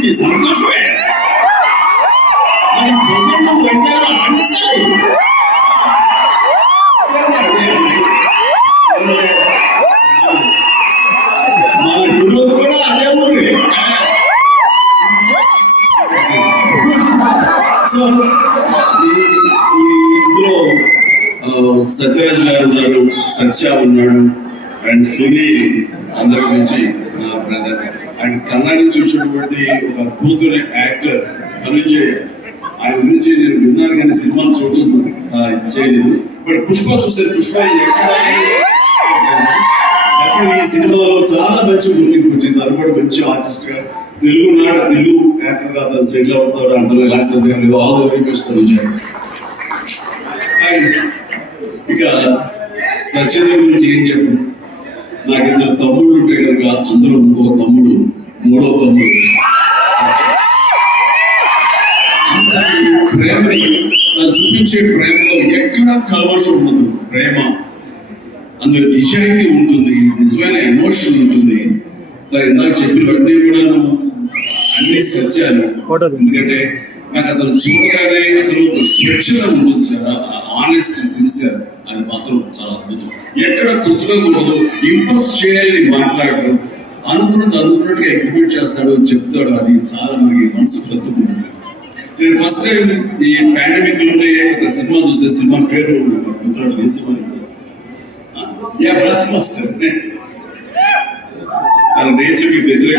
ఆడించి సంతోషమే. వైజాగ్ ఆడించాలి. మా హీరోలు కూడా అదే ఊరే. సో ఇందులో సత్యరాజ్ గారు ఉన్నారు, సత్య ఉన్నాడు, అండ్ సునీల్ అందరి గురించి బ్రదర్, అండ్ కన్నడ చూసినటువంటి ఒక అద్భుతమైన యాక్టర్ ధనుంజయ్. ఆయన గురించి నేను విన్నాను కానీ సినిమాలు చూడలేదు, చేయలేదు. బట్ పుష్ప చూసాను. పుష్ప ఎక్కడ ఈ సినిమాలో చాలా మంచి గుర్తింపు వచ్చింది. తను కూడా మంచి ఆర్టిస్ట్ గా, తెలుగు యాక్టర్ గా తను సెటిల్ అవుతాడు అంటారు. ఎలాంటి సందేహం లేదు. All the very best Dhananjay. And ఇక సత్యదేవ్ గురించి ఏం చెప్పు. నాకు ఇద్దరు తమ్ముళ్ళు ఉంటే కనుక అందులో ఇంకో తమ్ముడు, మూడో తమ్ముడు. ప్రేమని చూపించే ప్రేమలో ఎక్కడా కల్వర్షం ఉండదు. ప్రేమ అందులో నిజాయితీ ఉంటుంది, నిజమైన ఎమోషన్ ఉంటుంది. ఇందాక చెప్పినవన్నీ కూడా అన్ని సత్యాలు. ఎందుకంటే నాకు అతను చూడగానే అతను స్వచ్ఛత ఉంటుంది సార్, ఆనెస్ట్, సిన్సియర్. అది మాత్రం చాలా అద్భుతం. ఎక్కడ కొత్తగా ఉండదు, ఇంప్రెస్ చేయాలని మాట్లాడడం, అనుకున్నట్టుగా ఎగ్జిక్యూట్ చేస్తాడు, చెప్తాడు. అది చాలా మనకి మనసు కత్తుకుంటుంది. నేను ఫస్ట్ టైం ఈ పాండమిక్ లోనే ఒక సినిమా చూసే, సినిమా పేరు బ్రహ్మాస్త్రం. తన దేశం వ్యతిరేక